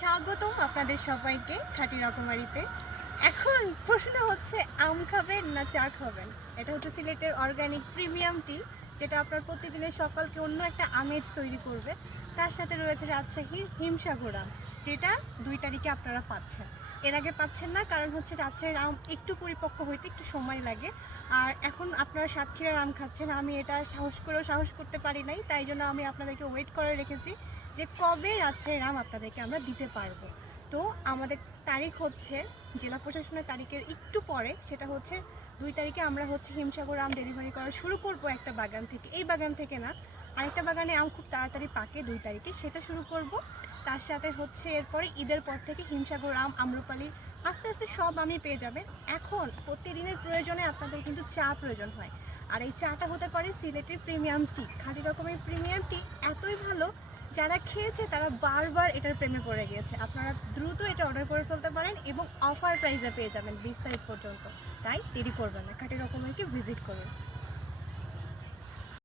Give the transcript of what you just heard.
স্বাগতম আপনাদের সবাইকে খাঁটি রকমারিতে। এখন প্রশ্ন হচ্ছে, আম খাবেন না চা খাবেন? এটা হচ্ছে সিলেটের অর্গানিক প্রিমিয়াম টি, যেটা আপনার প্রতিদিনের সকালকে অন্য একটা আমেজ তৈরি করবে। তার সাথে রয়েছে রাজশাহীর হিমসাগর আম, যেটা 2 তারিখে আপনারা পাচ্ছেন। এর আগে পাচ্ছেন না, কারণ হচ্ছে রাজশাহীর আম একটু পরিপক্ক হইতে একটু সময় লাগে। আর এখন আপনারা সাতক্ষীরার আম খাচ্ছেন। আমি এটা সাহস করতে পারি নাই, তাই জন্য আমি আপনাদেরকে ওয়েট করে রেখেছি যে কবে রাজশাহীর আম আপনাদেরকে আমরা দিতে পারবো। তো আমাদের তারিখ হচ্ছে জেলা প্রশাসনের তারিখের একটু পরে, সেটা হচ্ছে 2 তারিখে আমরা হচ্ছে হিমসাগর আম ডেলিভারি করা শুরু করব একটা বাগান থেকে। এই বাগান থেকে না, আরেকটা বাগানে আম খুব তাড়াতাড়ি পাকে 2 তারিখে, সেটা শুরু করব। তার সাথে হচ্ছে এরপরে ঈদের পর থেকে হিমসাগর আম, আম্রপালি আস্তে আস্তে সব আমই পেয়ে যাবেন। এখন প্রতিদিনের প্রয়োজনে আপনাদের কিন্তু চা প্রয়োজন হয়, আর এই চাটা হতে পারে সিলেটের প্রিমিয়াম টি। খাঁটি রকমের প্রিমিয়াম টি এতই ভালো, যারা খেয়েছে তারা বারবার এটার প্রেমে পড়ে গিয়েছে। আপনারা দ্রুত এটা অর্ডার করে ফেলতে পারেন এবং অফার প্রাইসে পেয়ে যাবেন 20 তারিখ পর্যন্ত। তাই দেরি করবেন না, খাঁটি রকমেরকে ভিজিট করুন।